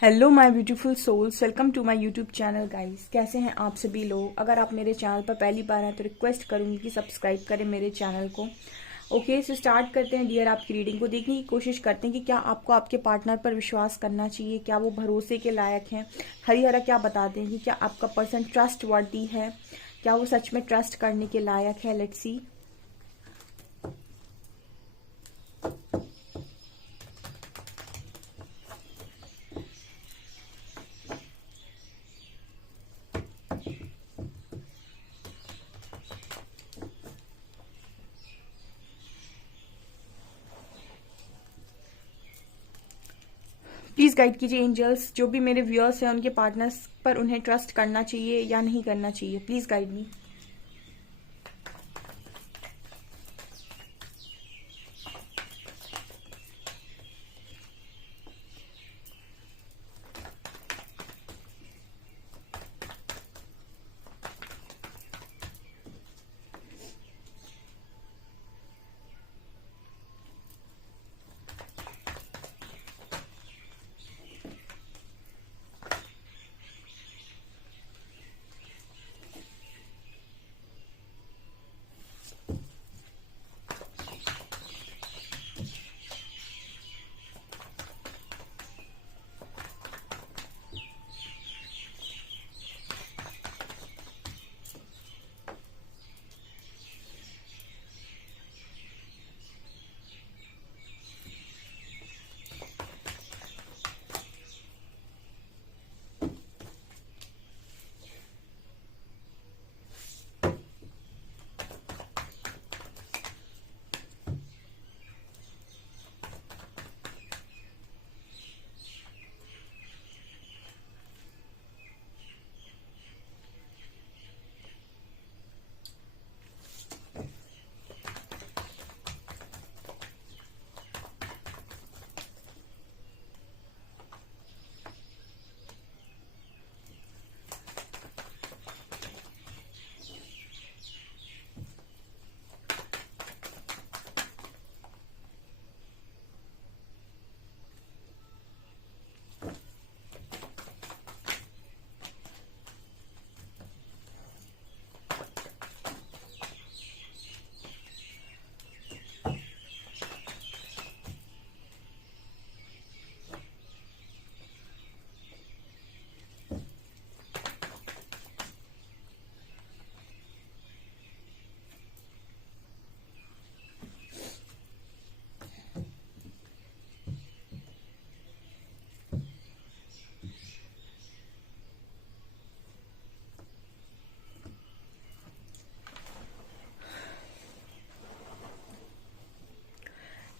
Hello my beautiful souls, welcome to my YouTube channel guys. कैसे हैं आप सभी लोग? अगर आप मेरे चैनल पर पहली बार हैं तो रिक्वेस्ट करूंगी कि सब्सक्राइब करें मेरे चैनल को। ओके, सो स्टार्ट करते हैं डियर आपकी रीडिंग को। देखने की कोशिश करते हैं कि क्या आपको आपके पार्टनर पर विश्वास करना चाहिए, क्या वो भरोसे के लायक हैं। हरिहरा क्या बताते हैं कि क्या आपका पर्सन ट्रस्ट वर्दी है, क्या वो सच में ट्रस्ट करने के लायक है। Let's see. प्लीज गाइड कीजिए एंजल्स, जो भी मेरे व्यूअर्स हैं उनके पार्टनर्स पर उन्हें ट्रस्ट करना चाहिए या नहीं करना चाहिए। Please guide me.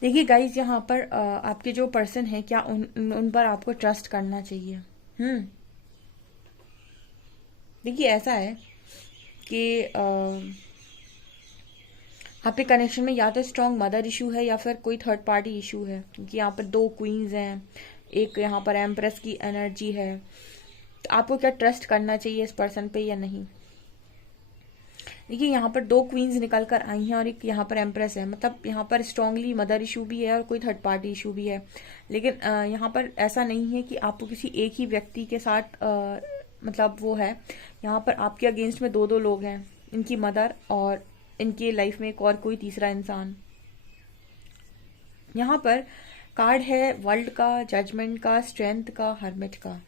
देखिए गाइज, यहाँ पर आपके जो पर्सन है, क्या उन पर आपको ट्रस्ट करना चाहिए। देखिए ऐसा है कि आपके कनेक्शन में या तो स्ट्रॉन्ग मदर इशू है या फिर कोई थर्ड पार्टी इशू है, क्योंकि यहाँ पर दो क्वींस हैं, एक यहाँ पर एम्प्रेस की एनर्जी है। तो आपको क्या ट्रस्ट करना चाहिए इस पर्सन पे या नहीं। देखिए यहाँ पर दो क्वींस निकल कर आई हैं और एक यहाँ पर एम्प्रेस है, मतलब यहाँ पर स्ट्रांगली मदर इशू भी है और कोई थर्ड पार्टी इशू भी है। लेकिन यहाँ पर ऐसा नहीं है कि आपको किसी एक ही व्यक्ति के साथ मतलब वो है। यहाँ पर आपके अगेंस्ट में दो दो लोग हैं, इनकी मदर और इनके लाइफ में एक और कोई तीसरा इंसान। यहाँ पर कार्ड है वर्ल्ड का, जजमेंट का, स्ट्रेंथ का, हर्मिट का।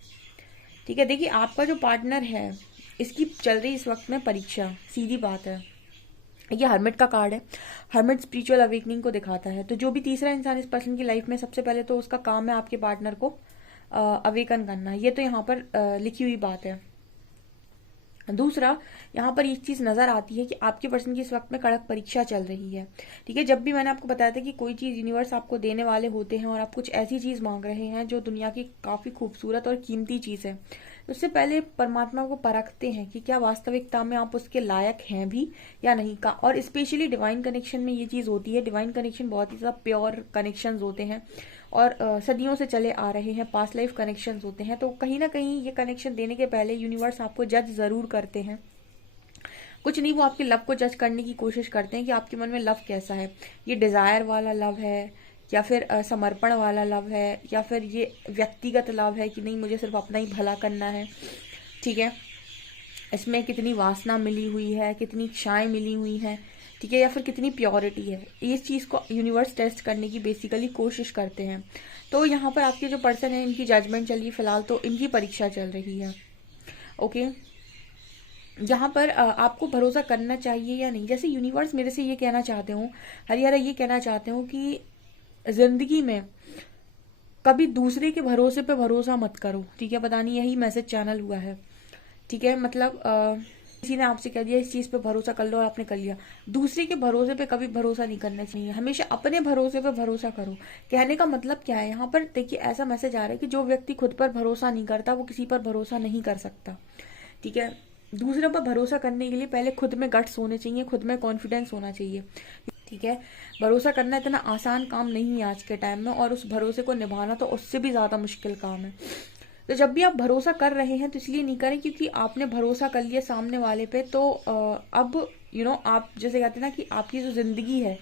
ठीक है, देखिए आपका जो पार्टनर है इसकी चल रही इस वक्त में परीक्षा, सीधी बात है। ये हर्मिट का कार्ड है। हर्मिट स्पिरिचुअल अवेकनिंग को दिखाता है। तो जो भी तीसरा इंसान इस पर्सन की लाइफ में, सबसे पहले तो उसका काम है आपके पार्टनर को अवेकन करना। ये तो यहाँ पर लिखी हुई बात है। दूसरा, यहाँ पर एक चीज नजर आती है कि आपके पर्सन की इस वक्त में कड़क परीक्षा चल रही है। ठीक है, जब भी मैंने आपको बताया था कि कोई चीज यूनिवर्स आपको देने वाले होते हैं और आप कुछ ऐसी चीज मांग रहे हैं जो दुनिया की काफी खूबसूरत और कीमती चीज है, तो उससे पहले परमात्मा को परखते हैं कि क्या वास्तविकता में आप उसके लायक हैं भी या नहीं का। और स्पेशली डिवाइन कनेक्शन में ये चीज होती है। डिवाइन कनेक्शन बहुत ही ज्यादा प्योर कनेक्शन होते हैं और सदियों से चले आ रहे हैं, पास्ट लाइफ कनेक्शंस होते हैं। तो कहीं ना कहीं ये कनेक्शन देने के पहले यूनिवर्स आपको जज जरूर करते हैं। कुछ नहीं, वो आपके लव को जज करने की कोशिश करते हैं कि आपके मन में लव कैसा है। ये डिजायर वाला लव है या फिर समर्पण वाला लव है, या फिर ये व्यक्तिगत लव है कि नहीं मुझे सिर्फ अपना ही भला करना है, ठीक है। इसमें कितनी वासना मिली हुई है, कितनी इच्छाएं मिली हुई हैं, ठीक है, या फिर कितनी प्योरिटी है, इस चीज़ को यूनिवर्स टेस्ट करने की बेसिकली कोशिश करते हैं। तो यहाँ पर आपके जो पर्सन है इनकी जजमेंट चल रही है फिलहाल, तो इनकी परीक्षा चल रही है। ओके, यहाँ पर आपको भरोसा करना चाहिए या नहीं। जैसे यूनिवर्स मेरे से ये कहना चाहते हूँ, हरियाणा ये कहना चाहते हूँ कि जिंदगी में कभी दूसरे के भरोसे पे भरोसा मत करो, ठीक है। पता नहीं यही मैसेज चैनल हुआ है, ठीक है। मतलब किसी ने आपसे कह दिया इस चीज पे भरोसा कर लो और आपने कर लिया, दूसरे के भरोसे पे कभी भरोसा नहीं करना चाहिए, हमेशा अपने भरोसे पे भरोसा करो। कहने का मतलब क्या है, यहाँ पर देखिए ऐसा मैसेज आ रहा है कि जो व्यक्ति खुद पर भरोसा नहीं करता वो किसी पर भरोसा नहीं कर सकता, ठीक है। दूसरों पर भरोसा करने के लिए पहले खुद में गट्स होने चाहिए, खुद में कॉन्फिडेंस होना चाहिए, ठीक है। भरोसा करना इतना आसान काम नहीं है आज के टाइम में, और उस भरोसे को निभाना तो उससे भी ज्यादा मुश्किल काम है। तो जब भी आप भरोसा कर रहे हैं तो इसलिए नहीं करें क्योंकि आपने भरोसा कर लिया सामने वाले पे, तो अब आप जैसे कहते हैं ना कि आपकी जो जिंदगी है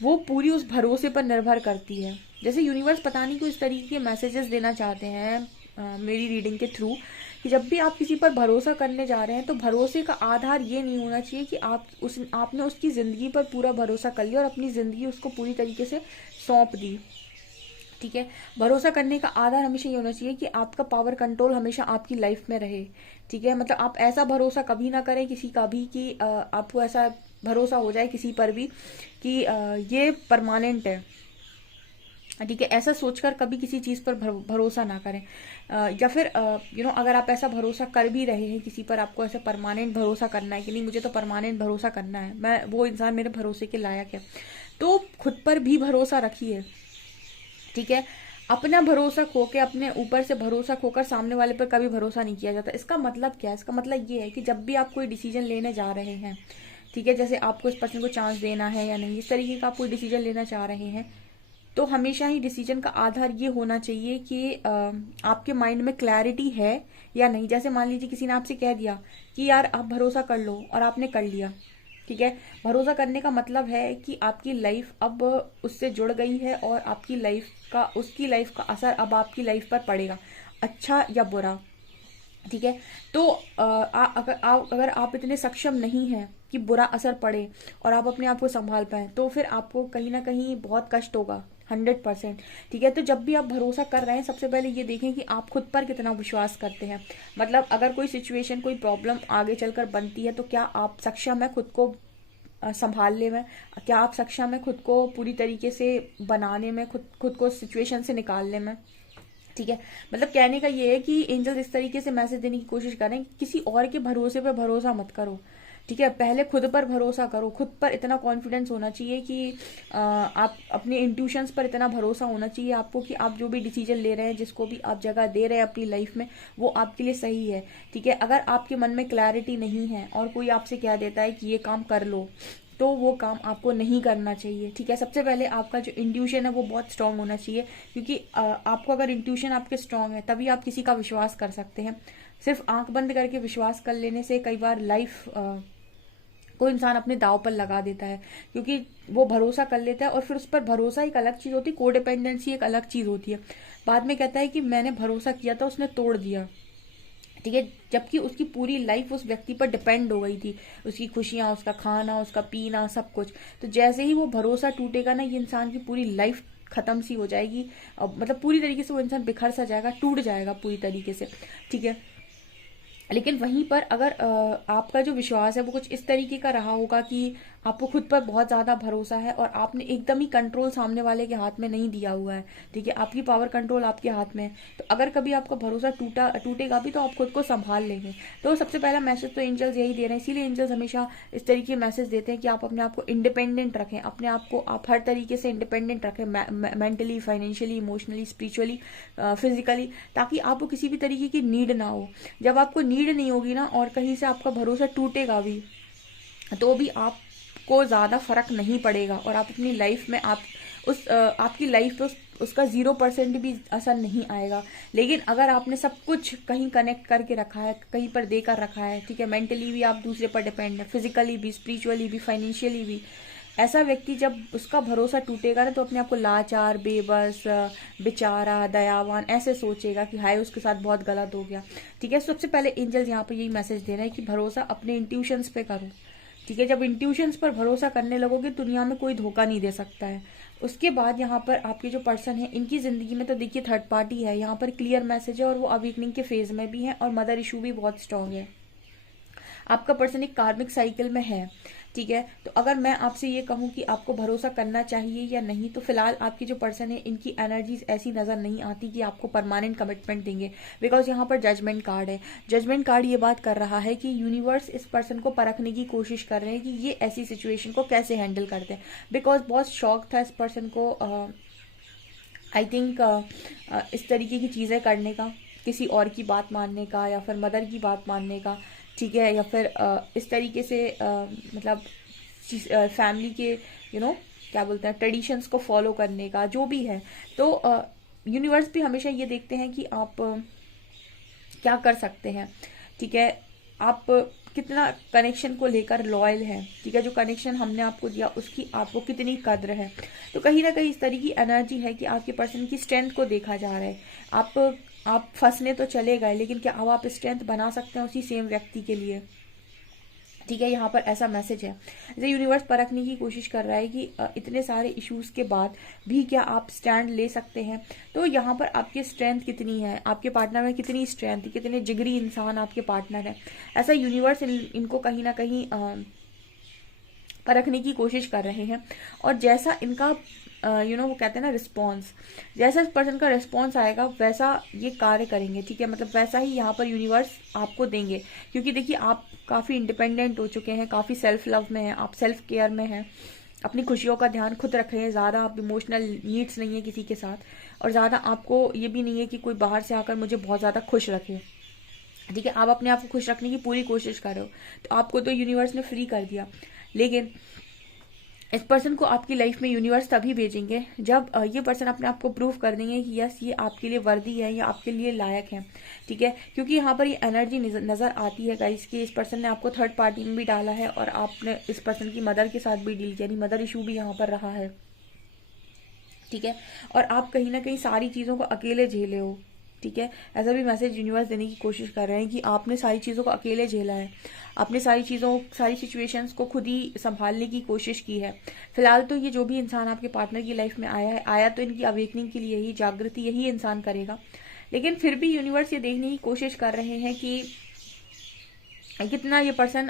वो पूरी उस भरोसे पर निर्भर करती है। जैसे यूनिवर्स पता नहीं क्यों इस तरीके के मैसेजेस देना चाहते हैं मेरी रीडिंग के थ्रू, कि जब भी आप किसी पर भरोसा करने जा रहे हैं तो भरोसे का आधार ये नहीं होना चाहिए कि आपने उसकी जिंदगी पर पूरा भरोसा कर लिया और अपनी जिंदगी उसको पूरी तरीके से सौंप दी, ठीक है। भरोसा करने का आधार हमेशा ये होना चाहिए कि आपका पावर कंट्रोल हमेशा आपकी लाइफ में रहे, ठीक है। मतलब आप ऐसा भरोसा कभी ना करें किसी का भी कि आपको ऐसा भरोसा हो जाए किसी पर भी कि ये परमानेंट है, ठीक है। ऐसा सोचकर कभी किसी चीज पर भरोसा ना करें, या फिर अगर आप ऐसा भरोसा कर भी रहे हैं किसी पर, आपको ऐसा परमानेंट भरोसा करना है कि नहीं मुझे तो परमानेंट भरोसा करना है, मैं वो इंसान मेरे भरोसे के लायक है, तो खुद पर भी भरोसा रखिए, ठीक है। अपना भरोसा खो के, अपने ऊपर से भरोसा खोकर सामने वाले पर कभी भरोसा नहीं किया जाता। इसका मतलब क्या है, इसका मतलब ये है कि जब भी आप कोई डिसीजन लेने जा रहे हैं, ठीक है, जैसे आपको इस पर्सन को चांस देना है या नहीं, इस तरीके का आप कोई डिसीजन लेना चाह रहे हैं, तो हमेशा ही डिसीजन का आधार ये होना चाहिए कि आपके माइंड में क्लैरिटी है या नहीं। जैसे मान लीजिए किसी ने आपसे कह दिया कि यार आप भरोसा कर लो, और आपने कर लिया, ठीक है। भरोसा करने का मतलब है कि आपकी लाइफ अब उससे जुड़ गई है और आपकी लाइफ का, उसकी लाइफ का असर अब आपकी लाइफ पर पड़ेगा, अच्छा या बुरा, ठीक है। तो अगर आप इतने सक्षम नहीं हैं कि बुरा असर पड़े और आप अपने आप को संभाल पाए, तो फिर आपको कहीं ना कहीं बहुत कष्ट होगा, 100%, ठीक है। तो जब भी आप भरोसा कर रहे हैं सबसे पहले ये देखें कि आप खुद पर कितना विश्वास करते हैं। मतलब अगर कोई सिचुएशन, कोई प्रॉब्लम आगे चलकर बनती है तो क्या आप सक्षम है खुद को संभालने में, क्या आप सक्षम है खुद को पूरी तरीके से बनाने में, खुद को सिचुएशन से निकालने में, ठीक है। मतलब कहने का ये है कि एंजल्स इस तरीके से मैसेज देने की कोशिश करें कि किसी और के भरोसे पर भरोसा मत करो, ठीक है। पहले खुद पर भरोसा करो, खुद पर इतना कॉन्फिडेंस होना चाहिए कि आप अपने इंट्यूशंस पर इतना भरोसा होना चाहिए आपको कि आप जो भी डिसीजन ले रहे हैं, जिसको भी आप जगह दे रहे हैं अपनी लाइफ में, वो आपके लिए सही है, ठीक है। अगर आपके मन में क्लैरिटी नहीं है और कोई आपसे कह देता है कि ये काम कर लो, तो वो काम आपको नहीं करना चाहिए, ठीक है। सबसे पहले आपका जो इंट्यूशन है वो बहुत स्ट्रांग होना चाहिए, क्योंकि आपको अगर इंट्यूशन आपके स्ट्रांग है तभी आप किसी का विश्वास कर सकते हैं। सिर्फ आंख बंद करके विश्वास कर लेने से कई बार लाइफ कोई इंसान अपने दाव पर लगा देता है, क्योंकि वो भरोसा कर लेता है और फिर उस पर भरोसा एक अलग चीज होती है, कोडिपेंडेंसी एक अलग चीज होती है। बाद में कहता है कि मैंने भरोसा किया था, उसने तोड़ दिया, ठीक है। जबकि उसकी पूरी लाइफ उस व्यक्ति पर डिपेंड हो गई थी, उसकी खुशियां, उसका खाना, उसका पीना, सब कुछ। तो जैसे ही वो भरोसा टूटेगा ना, ये इंसान की पूरी लाइफ खत्म सी हो जाएगी, मतलब पूरी तरीके से वो इंसान बिखर सा जाएगा, टूट जाएगा पूरी तरीके से, ठीक है। लेकिन वहीं पर अगर आपका जो विश्वास है वो कुछ इस तरीके का रहा होगा कि आपको खुद पर बहुत ज्यादा भरोसा है और आपने एकदम ही कंट्रोल सामने वाले के हाथ में नहीं दिया हुआ है, ठीक है। आपकी पावर कंट्रोल आपके हाथ में है, तो अगर कभी आपका भरोसा टूटेगा भी तो आप खुद को संभाल लेंगे। तो सबसे पहला मैसेज तो एंजल्स यही दे रहे हैं, इसीलिए एंजल्स हमेशा इस तरीके के मैसेज देते हैं कि आप अपने आप को इंडिपेंडेंट रखें, अपने आप को आप हर तरीके से इंडिपेंडेंट रखें, mentally, financially, emotionally, spiritually, physically, ताकि आपको किसी भी तरीके की नीड ना हो। जब आपको नीड नहीं होगी ना और कहीं से आपका भरोसा टूटेगा भी, तो भी आपको ज्यादा फर्क नहीं पड़ेगा और आप अपनी लाइफ में आपकी लाइफ पे उसका 0% भी असर नहीं आएगा। लेकिन अगर आपने सब कुछ कहीं कनेक्ट करके रखा है, कहीं पर देकर रखा है, ठीक है, मेंटली भी आप दूसरे पर डिपेंड है, फिजिकली भी, स्पिरिचुअली भी, फाइनेंशियली भी, ऐसा व्यक्ति जब उसका भरोसा टूटेगा ना तो अपने आप को लाचार, बेबस, बेचारा, दयावान ऐसे सोचेगा कि हाय उसके साथ बहुत गलत हो गया। ठीक है, सबसे पहले एंजल्स यहाँ पर यही मैसेज दे रहे हैं कि भरोसा अपने इंट्यूशंस पे करो। ठीक है, जब इंट्यूशंस पर भरोसा करने लगोगे दुनिया में कोई धोखा नहीं दे सकता है। उसके बाद यहाँ पर आपके जो पर्सन है इनकी जिंदगी में तो देखिए थर्ड पार्टी है, यहाँ पर क्लियर मैसेज है और वो अवेकनिंग के फेज में भी है और मदर इशू भी बहुत स्ट्रांग है। आपका पर्सन एक कार्मिक साइकिल में है। ठीक है, तो अगर मैं आपसे ये कहूँ कि आपको भरोसा करना चाहिए या नहीं, तो फिलहाल आपकी जो पर्सन है इनकी एनर्जीज ऐसी नजर नहीं आती कि आपको परमानेंट कमिटमेंट देंगे, बिकॉज यहाँ पर जजमेंट कार्ड है। जजमेंट कार्ड ये बात कर रहा है कि यूनिवर्स इस पर्सन को परखने की कोशिश कर रहे हैं कि ये ऐसी सिचुएशन को कैसे हैंडल करते हैं, बिकॉज बहुत शौक था इस पर्सन को आई थिंक इस तरीके की चीज़ें करने का, किसी और की बात मानने का या फिर मदर की बात मानने का। ठीक है, या फिर इस तरीके से मतलब फैमिली के क्या बोलते हैं ट्रेडिशंस को फॉलो करने का, जो भी है। तो यूनिवर्स भी हमेशा ये देखते हैं कि आप क्या कर सकते हैं। ठीक है, आप कितना कनेक्शन को लेकर लॉयल है। ठीक है, जो कनेक्शन हमने आपको दिया उसकी आपको कितनी कद्र है। तो कहीं ना कहीं इस तरह की एनर्जी है कि आपके पर्सन की स्ट्रेंथ को देखा जा रहा है। आप फंसने तो चले गए, लेकिन क्या अब आप स्ट्रेंथ बना सकते हैं उसी सेम व्यक्ति के लिए। ठीक है, यहाँ पर ऐसा मैसेज है जैसे यूनिवर्स परखने की कोशिश कर रहा है कि इतने सारे इश्यूज के बाद भी क्या आप स्टैंड ले सकते हैं। तो यहाँ पर आपकी स्ट्रेंथ कितनी है, आपके पार्टनर में कितनी स्ट्रेंथ, कितने जिगरी इंसान आपके पार्टनर है, ऐसा यूनिवर्स इनको कहीं ना कहीं परखने की कोशिश कर रहे हैं। और जैसा इनका वो कहते हैं ना रिस्पॉन्स, जैसा इस पर्सन का रिस्पॉन्स आएगा वैसा ये कार्य करेंगे। ठीक है, मतलब वैसा ही यहाँ पर यूनिवर्स आपको देंगे, क्योंकि देखिए आप काफ़ी इंडिपेंडेंट हो चुके हैं, काफ़ी सेल्फ लव में हैं, आप सेल्फ केयर में हैं, अपनी खुशियों का ध्यान खुद रख रहे हैं, ज़्यादा आप इमोशनल नीड्स नहीं है किसी के साथ, और ज़्यादा आपको ये भी नहीं है कि कोई बाहर से आकर मुझे बहुत ज़्यादा खुश रखे। ठीक है, आप अपने आप को खुश रखने की पूरी कोशिश कर रहे हो, तो आपको तो यूनिवर्स ने फ्री कर दिया। लेकिन इस पर्सन को आपकी लाइफ में यूनिवर्स तभी भेजेंगे जब ये पर्सन अपने आप को प्रूव कर देंगे कि यस ये आपके लिए वर्दी है या आपके लिए लायक है। ठीक है, क्योंकि यहाँ पर ये एनर्जी नज़र आती है गाइस कि इस पर्सन ने आपको थर्ड पार्टी में भी डाला है और आपने इस पर्सन की मदर के साथ भी डील, यानी मदर इशू भी यहाँ पर रहा है। ठीक है, और आप कहीं ना कहीं सारी चीज़ों को अकेले झेले हो। ठीक है, ऐसा भी मैसेज यूनिवर्स देने की कोशिश कर रहे हैं कि आपने सारी चीज़ों को अकेले झेला है, आपने सारी सिचुएशंस को खुद ही संभालने की कोशिश की है। फिलहाल तो ये जो भी इंसान आपके पार्टनर की लाइफ में आया तो इनकी अवेकनिंग के लिए ही, जागृति यही इंसान करेगा। लेकिन फिर भी यूनिवर्स ये देखने की कोशिश कर रहे हैं कि कितना ये पर्सन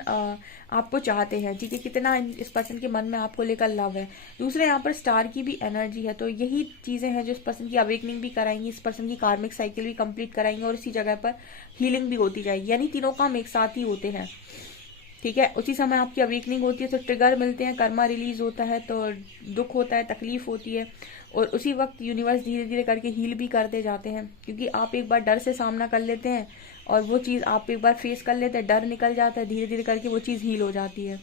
आपको चाहते हैं। ठीक है, कितना इस पर्सन के मन में आपको लेकर लव है। दूसरे यहाँ पर स्टार की भी एनर्जी है, तो यही चीजें हैं जो इस पर्सन की अवेकनिंग भी कराएंगी, इस पर्सन की कार्मिक साइकिल भी कंप्लीट कराएंगे और इसी जगह पर हीलिंग भी होती जाएगी, यानी तीनों काम एक साथ ही होते हैं। ठीक है, उसी समय आपकी अवेकनिंग होती है तो ट्रिगर मिलते हैं, कर्मा रिलीज होता है, तो दुख होता है, तकलीफ होती है, और उसी वक्त यूनिवर्स धीरे धीरे करके हील भी करते जाते हैं। क्योंकि आप एक बार डर से सामना कर लेते हैं और वो चीज़ आप एक बार फेस कर लेते हैं, डर निकल जाता है, धीरे धीरे करके वो चीज़ हील हो जाती है।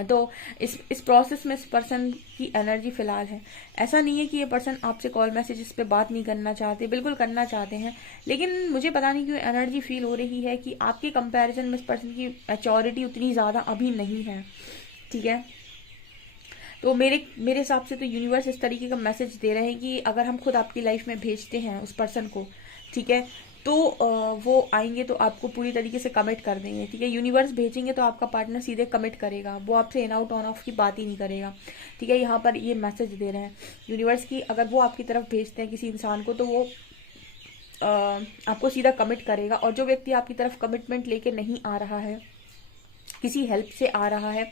तो इस प्रोसेस में इस पर्सन की एनर्जी फिलहाल है। ऐसा नहीं है कि ये पर्सन आपसे कॉल मैसेजेस पे बात नहीं करना चाहते, बिल्कुल करना चाहते हैं, लेकिन मुझे पता नहीं क्यों एनर्जी फील हो रही है कि आपके कंपैरिजन में इस पर्सन की मैच्योरिटी उतनी ज़्यादा अभी नहीं है। ठीक है, तो मेरे हिसाब से तो यूनिवर्स इस तरीके का मैसेज दे रहे हैं कि अगर हम खुद आपकी लाइफ में भेजते हैं उस पर्सन को, ठीक है, तो वो आएंगे तो आपको पूरी तरीके से कमिट कर देंगे। ठीक है, यूनिवर्स भेजेंगे तो आपका पार्टनर सीधे कमिट करेगा, वो आपसे इन आउट ऑन ऑफ की बात ही नहीं करेगा। ठीक है, यहाँ पर ये मैसेज दे रहे हैं यूनिवर्स की अगर वो आपकी तरफ भेजते हैं किसी इंसान को तो वो आपको सीधा कमिट करेगा। और जो व्यक्ति आपकी तरफ कमिटमेंट लेके नहीं आ रहा है, किसी हेल्प से आ रहा है,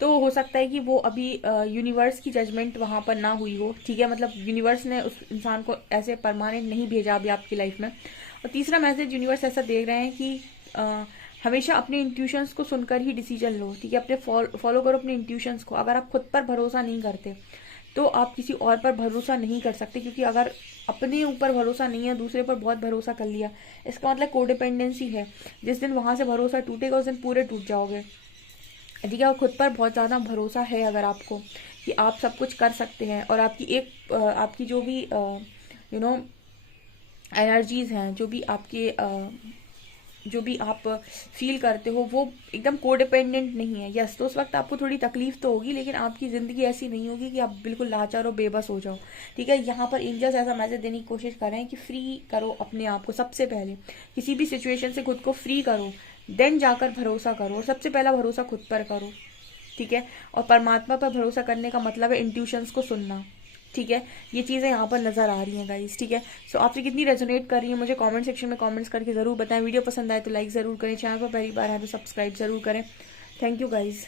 तो हो सकता है कि वो अभी यूनिवर्स की जजमेंट वहां पर ना हुई हो। ठीक है, मतलब यूनिवर्स ने उस इंसान को ऐसे परमानेंट नहीं भेजा अभी आपकी लाइफ में। और तीसरा मैसेज यूनिवर्स ऐसा दे रहे हैं कि हमेशा अपने इंट्यूशंस को सुनकर ही डिसीजन लो। ठीक है, अपने फॉलो करो अपने इंट्यूशंस को। अगर आप खुद पर भरोसा नहीं करते तो आप किसी और पर भरोसा नहीं कर सकते, क्योंकि अगर अपने ऊपर भरोसा नहीं है, दूसरे पर बहुत भरोसा कर लिया, इसका मतलब कोडिपेंडेंसी है। जिस दिन वहां से भरोसा टूटेगा उस दिन पूरे टूट जाओगे। ठीक है, और खुद पर बहुत ज़्यादा भरोसा है अगर आपको कि आप सब कुछ कर सकते हैं, और आपकी जो भी एनर्जीज हैं, जो भी आपके जो भी आप फील करते हो वो एकदम कोडिपेंडेंट नहीं है। यस, तो उस वक्त आपको थोड़ी तकलीफ तो होगी, लेकिन आपकी ज़िंदगी ऐसी नहीं होगी कि आप बिल्कुल लाचार और बेबस हो जाओ। ठीक है, यहाँ पर एंजल्स ऐसा मैसेज देने की कोशिश कर रहे हैं कि फ्री करो अपने आप को। सबसे पहले किसी भी सिचुएशन से खुद को फ्री करो, देन जाकर भरोसा करो, और सबसे पहला भरोसा खुद पर करो। ठीक है, और परमात्मा पर भरोसा करने का मतलब है इंट्यूशंस को सुनना। ठीक है, ये चीज़ें यहाँ पर नज़र आ रही हैं गाइस। ठीक है, सो आपसे कितनी रेजोनेट कर रही है मुझे कमेंट सेक्शन में कमेंट्स करके ज़रूर बताएं। वीडियो पसंद आए तो लाइक ज़रूर करें, चैनल पर पहली बार है तो सब्सक्राइब ज़रूर करें। Thank you guys.